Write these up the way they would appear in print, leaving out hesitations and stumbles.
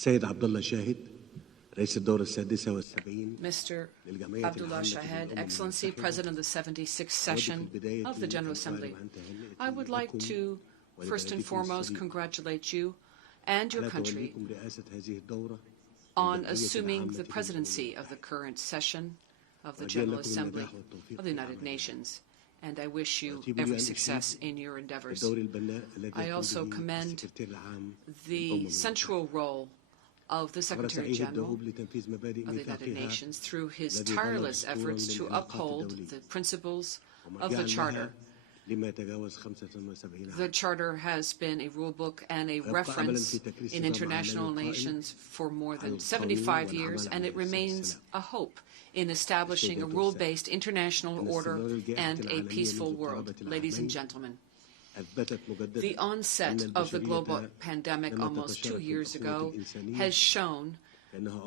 السيد عبد الله شاهد رئيس الدورة السادسة والسبعين Mr. للجمعية Abdullah Shahed, Excellency, President of the 76th session of the General Assembly. I would like to first and foremost congratulate you and your country on assuming the presidency of the current session of the General Assembly of the United Nations, and I wish you every success in your endeavors. I also commend the central role of the Secretary General of the United Nations through his tireless efforts to uphold the principles of the Charter. The Charter has been a rule book and a reference in international relations for more than 75 years, and it remains a hope in establishing a rule-based international order and a peaceful world. Ladies and gentlemen, the onset of the global pandemic almost 2 years ago has shown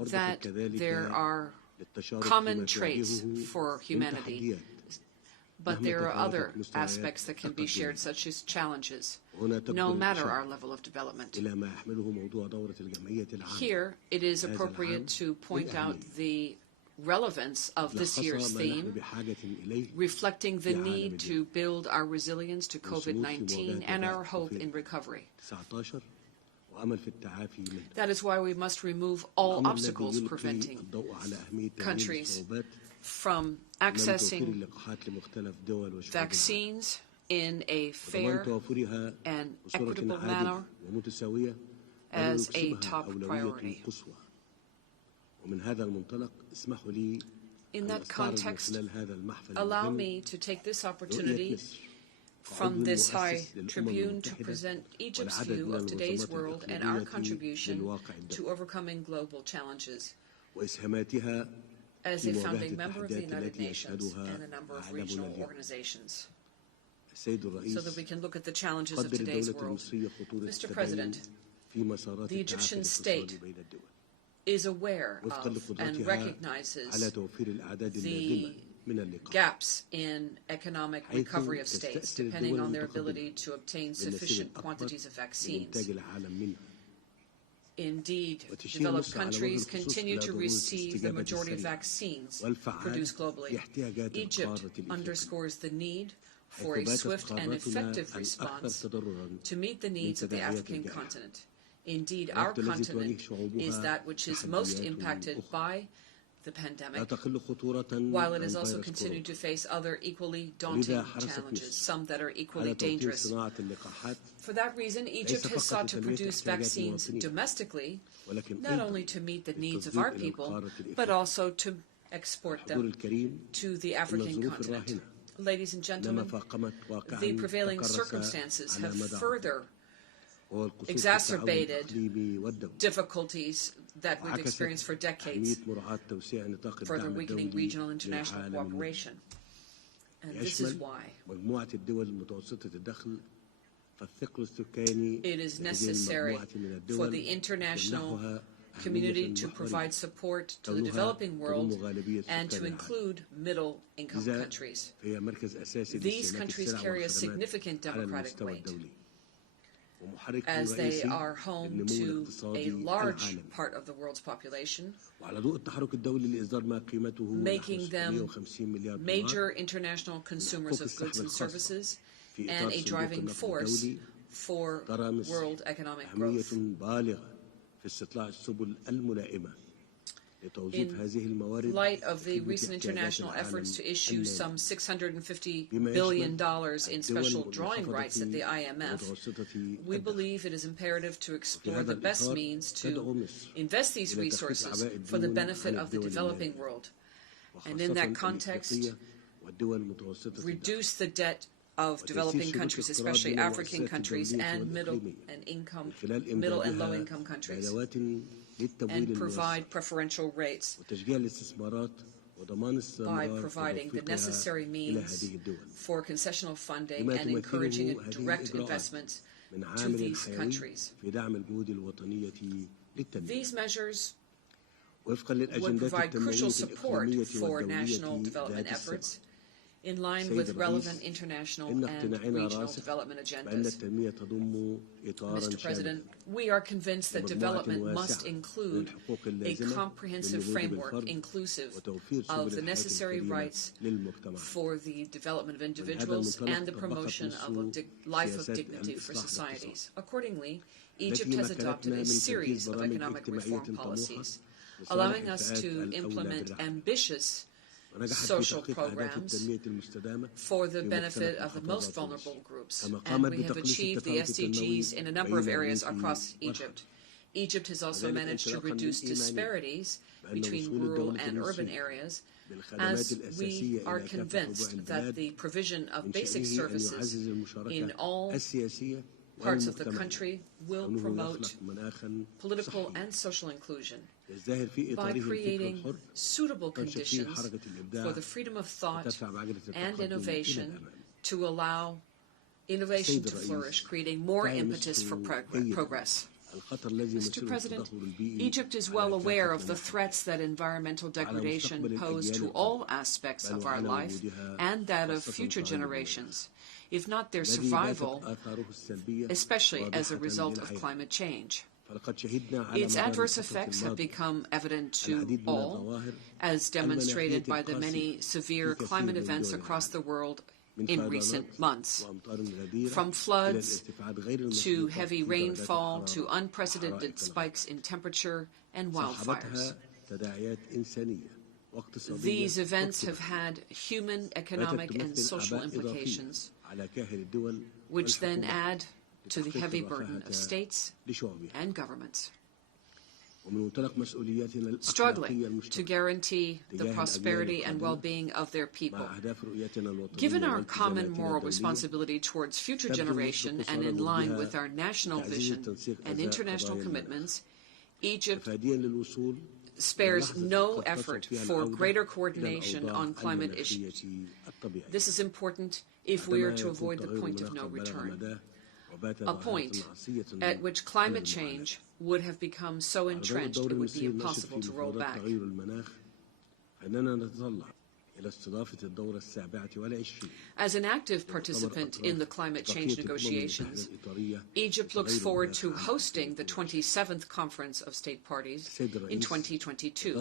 that there are common traits for humanity, but there are other aspects that can be shared, such as challenges, no matter our level of development. Here, it is appropriate to point out the relevance of this year's theme, reflecting the need to build our resilience to COVID-19 and our hope in recovery. That is why we must remove all obstacles preventing countries from accessing vaccines in a fair and equitable manner as a top priority. In that context, allow me to take this opportunity from this high tribune to present Egypt's view of today's world and our contribution to overcoming global challenges as a founding member of the United Nations and a number of regional organizations, so that we can look at the challenges of today's world. Mr. President, the Egyptian state is aware of and recognizes the gaps in economic recovery of states, depending on their ability to obtain sufficient quantities of vaccines. Indeed, developed countries continue to receive the majority of vaccines produced globally. Egypt underscores the need for a swift and effective response to meet the needs of the African continent. Indeed, our continent is that which is most impacted by the pandemic, while it has also continued to face other equally daunting challenges, some that are equally dangerous. For that reason, Egypt has sought to produce vaccines domestically, not only to meet the needs of our people, but also to export them to the African continent. Ladies and gentlemen, the prevailing circumstances have further exacerbated difficulties that we've experienced for decades, further weakening regional and international cooperation. And this is why it is necessary for the international community to provide support to the developing world and to include middle-income countries. These countries carry a significant democratic weight, as they are home to a large part of the world's population, making them major international consumers of goods and services and a driving force for world economic growth. In light of the recent international efforts to issue some $650 billion in special drawing rights at the IMF, we believe it is imperative to explore the best means to invest these resources for the benefit of the developing world. And in that context, reduce the debt of developing countries, especially African countries and middle and low-income countries, and provide preferential rates by providing the necessary means for concessional funding and encouraging direct investments to these countries. These measures would provide crucial support for national development efforts in line with relevant international and regional development agendas. Mr. President, we are convinced that development must include a comprehensive framework inclusive of the necessary rights for the development of individuals and the promotion of a life of dignity for societies. Accordingly, Egypt has adopted a series of economic reform policies, allowing us to implement ambitious social programs for the benefit of the most vulnerable groups. And we have achieved the SDGs in a number of areas across Egypt. Egypt has also managed to reduce disparities between rural and urban areas, as we are convinced that the provision of basic services in all parts of the country will promote political and social inclusion by creating suitable conditions for the freedom of thought and innovation to allow innovation to flourish, creating more impetus for progress. Mr. President, Egypt is well aware of the threats that environmental degradation pose to all aspects of our life and that of future generations, if not their survival, especially as a result of climate change. Its adverse effects have become evident to all, as demonstrated by the many severe climate events across the world in recent months, from floods to heavy rainfall to unprecedented spikes in temperature and wildfires. These events have had human, economic, and social implications, which then add to the heavy burden of states and governments, struggling to guarantee the prosperity and well-being of their people. Given our common moral responsibility towards future generation and in line with our national vision and international commitments, Egypt spares no effort for greater coordination on climate issues. This is important if we are to avoid the point of no return, a point at which climate change would have become so entrenched it would be impossible to roll back. As an active participant in the climate change negotiations, Egypt looks forward to hosting the 27th Conference of State Parties in 2022.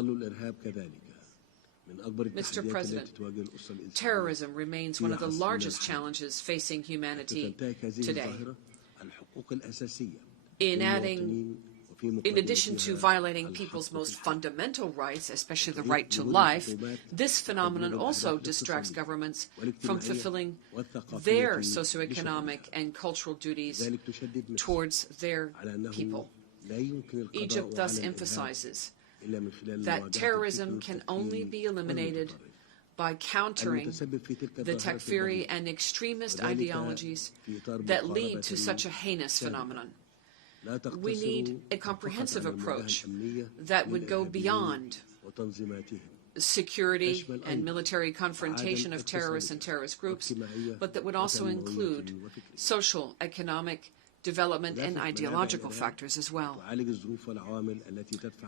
Mr. President, terrorism remains one of the largest challenges facing humanity today. In addition to violating people's most fundamental rights, especially the right to life, this phenomenon also distracts governments from fulfilling their socioeconomic and cultural duties towards their people. Egypt thus emphasizes that terrorism can only be eliminated by countering the Takfiri and extremist ideologies that lead to such a heinous phenomenon. We need a comprehensive approach that would go beyond security and military confrontation of terrorists and terrorist groups, but that would also include social, economic, development, and ideological factors as well.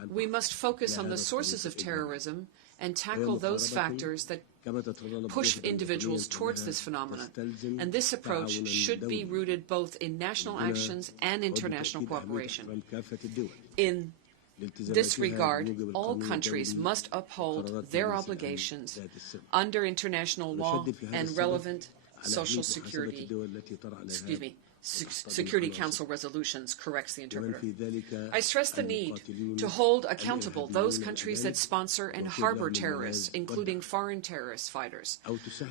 We must focus on the sources of terrorism and tackle those factors that push individuals towards this phenomenon. And this approach should be rooted both in national actions and international cooperation. In this regard, all countries must uphold their obligations under international law and relevant social security, Security Council resolutions, corrects the interpreter. I stress the need to hold accountable those countries that sponsor and harbor terrorists, including foreign terrorist fighters,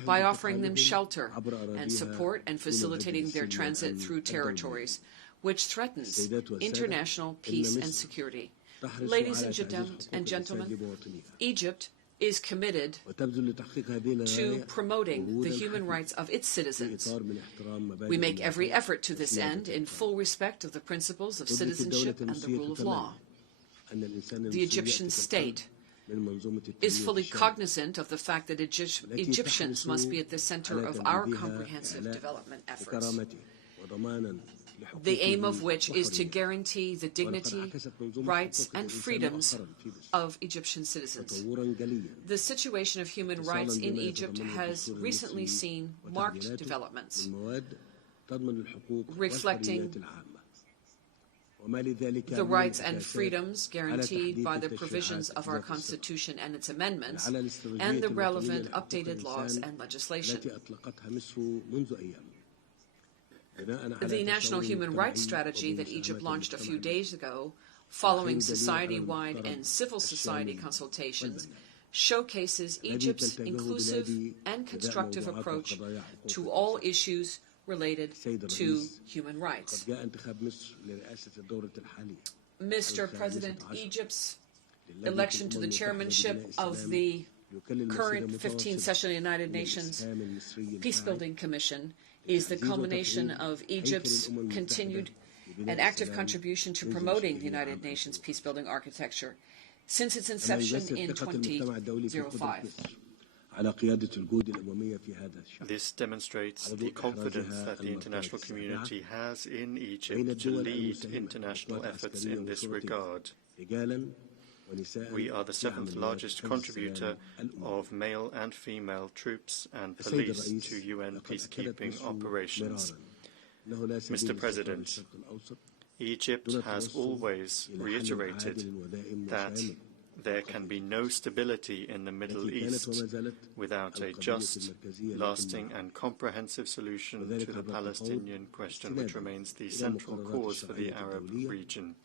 by offering them shelter and support and facilitating their transit through territories, which threatens international peace and security. Ladies and gentlemen, Egypt is committed to promoting the human rights of its citizens. We make every effort to this end in full respect of the principles of citizenship and the rule of law. The Egyptian state is fully cognizant of the fact that Egyptians must be at the center of our comprehensive development efforts. the aim of which is to guarantee the dignity, rights, and freedoms of Egyptian citizens. The situation of human rights in Egypt has recently seen marked developments, reflecting the rights and freedoms guaranteed by the provisions of our Constitution and its amendments, and the relevant updated laws and legislation. The National Human Rights Strategy that Egypt launched a few days ago, following society-wide and civil society consultations, showcases Egypt's inclusive and constructive approach to all issues related to human rights. Mr. President, Egypt's election to the chairmanship of the current 15th session of the United Nations Peacebuilding Commission is the culmination of Egypt's continued and active contribution to promoting the United Nations peacebuilding architecture since its inception in 2005. This demonstrates the confidence that the international community has in Egypt to lead international efforts in this regard. We are the seventh largest contributor of male and female troops and police to UN peacekeeping operations. Mr. President, Egypt has always reiterated that there can be no stability in the Middle East without a just, lasting and comprehensive solution to the Palestinian question, which remains the central cause for the Arab region.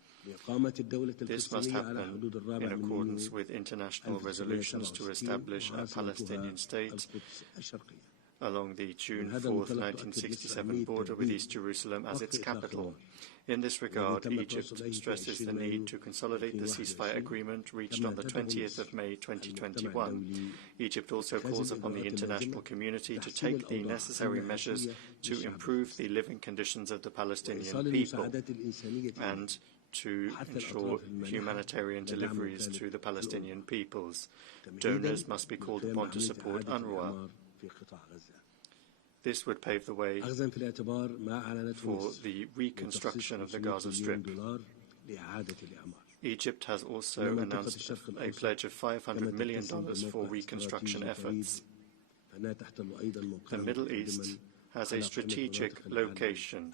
This must happen in accordance with international resolutions to establish a Palestinian state along the June 4, 1967 border with East Jerusalem as its capital. In this regard, Egypt stresses the need to consolidate the ceasefire agreement reached on the 20th of May 2021. Egypt also calls upon the international community to take the necessary measures to improve the living conditions of the Palestinian people and to ensure humanitarian deliveries to the Palestinian peoples. Donors must be called upon to support UNRWA. This would pave the way for the reconstruction of the Gaza Strip. Egypt has also announced a pledge of $500 million for reconstruction efforts. The Middle East has a strategic location,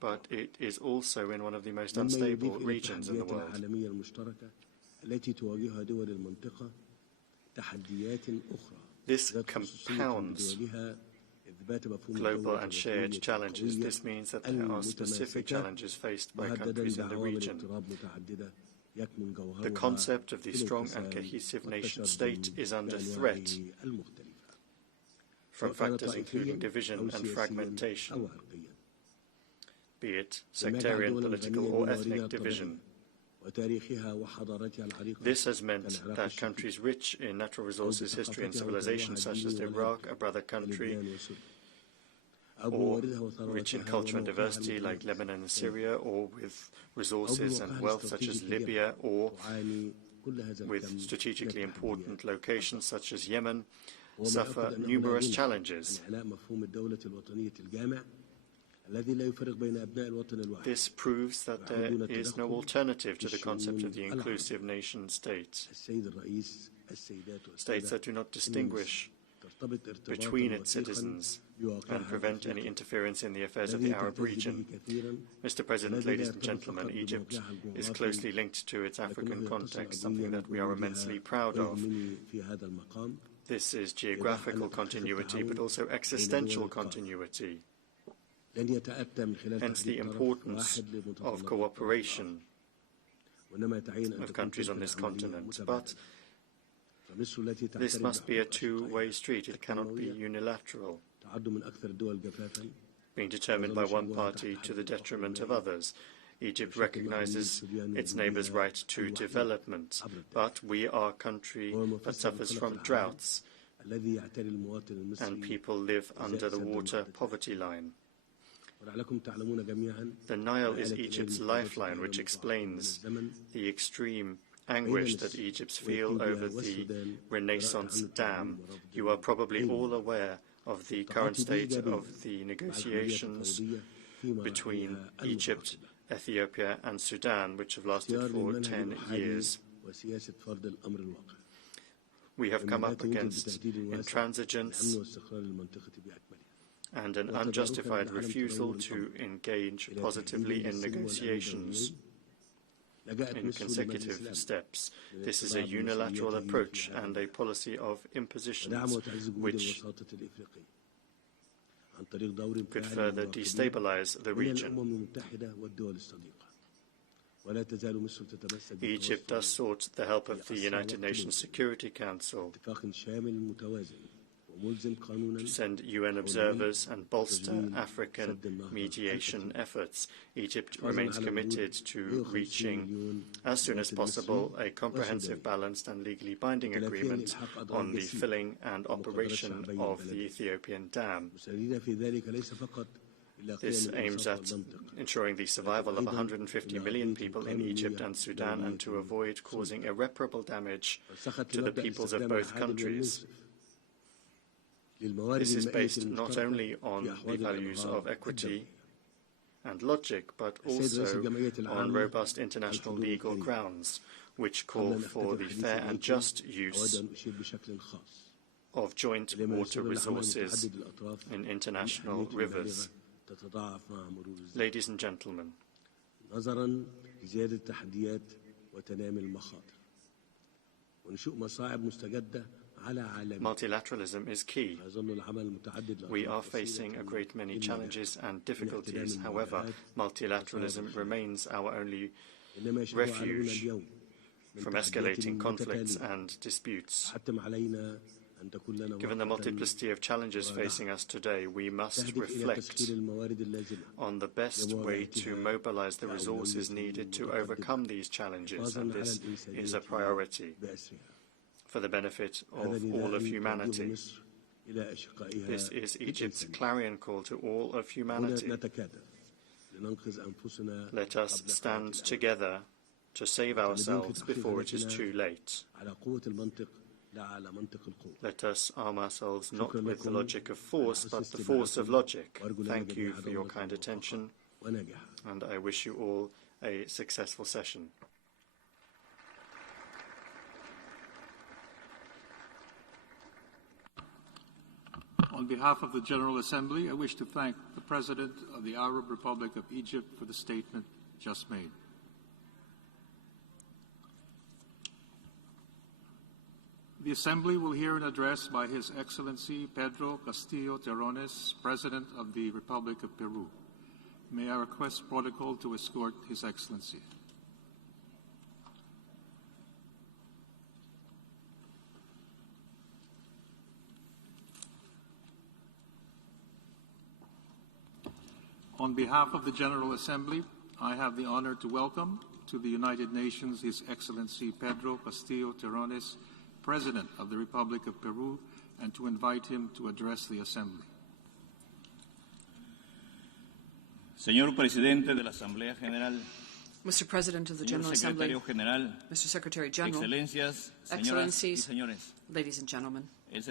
but it is also in one of the most unstable regions in the world. This compounds global and shared challenges. This means that there are specific challenges faced by countries in the region. The concept of the strong and cohesive nation state is under threat from factors including division and fragmentation, be it sectarian, political or ethnic division. This has meant that countries rich in natural resources, history and civilization, such as Iraq, a brother country, or rich in culture and diversity like Lebanon and Syria, or with resources and wealth such as Libya, or with strategically important locations such as Yemen, suffer numerous challenges. This proves that there is no alternative to the concept of the inclusive nation state. States that do not distinguish between its citizens and prevent any interference in the affairs of the Arab region. Mr. President, ladies and gentlemen, Egypt is closely linked to its African context, something that we are immensely proud of. This is geographical continuity, but also existential continuity. Hence the importance of cooperation of countries on this continent. But this must be a two-way street. It cannot be unilateral, being determined by one party to the detriment of others. Egypt recognizes its neighbors' right to development, but we are a country that suffers from droughts, and people live under the water poverty line. The Nile is Egypt's lifeline, which explains the extreme anguish that Egypts feel over the Renaissance Dam. You are probably all aware of the current state of the negotiations between Egypt, Ethiopia and Sudan, which have lasted for 10 years. We have come up against intransigence and an unjustified refusal to engage positively in negotiations in consecutive steps. This is a unilateral approach and a policy of impositions which could further destabilize the region. Egypt has sought the help of the United Nations Security Council to send UN observers and bolster African mediation efforts. Egypt remains committed to reaching, as soon as possible, a comprehensive, balanced and legally binding agreement on the filling and operation of the Ethiopian dam. This aims at ensuring the survival of 150 million people in Egypt and Sudan and to avoid causing irreparable damage to the peoples of both countries. This is based not only on the values of equity and logic, but also on robust international legal grounds, which call for the fair and just use of joint water resources in international rivers. Ladies and gentlemen, multilateralism is key. We are facing a great many challenges and difficulties. However, multilateralism remains our only refuge from escalating conflicts and disputes. Given the multiplicity of challenges facing us today, we must reflect on the best way to mobilize the resources needed to overcome these challenges, and this is a priority for the benefit of all of humanity. This is Egypt's clarion call to all of humanity. Let us stand together to save ourselves before it is too late. Let us arm ourselves not with the logic of force, but the force of logic. Thank you for your kind attention, and I wish you all a successful session. On behalf of the General Assembly, I wish to thank the President of the Arab Republic of Egypt for the statement just made. The Assembly will hear an address by His Excellency Pedro Castillo Terrones, President of the Republic of Peru. May I request protocol to escort His Excellency. On behalf of the General Assembly, I have the honor to welcome to the United Nations His Excellency Pedro Castillo Terrones, President of the Republic of Peru, and to invite him to address the Assembly. Señor Presidente de la Asamblea General, Mr. President of the General Assembly, Mr. Secretary General, Excelencias, Excellencies, señoras y señores, ladies and gentlemen, el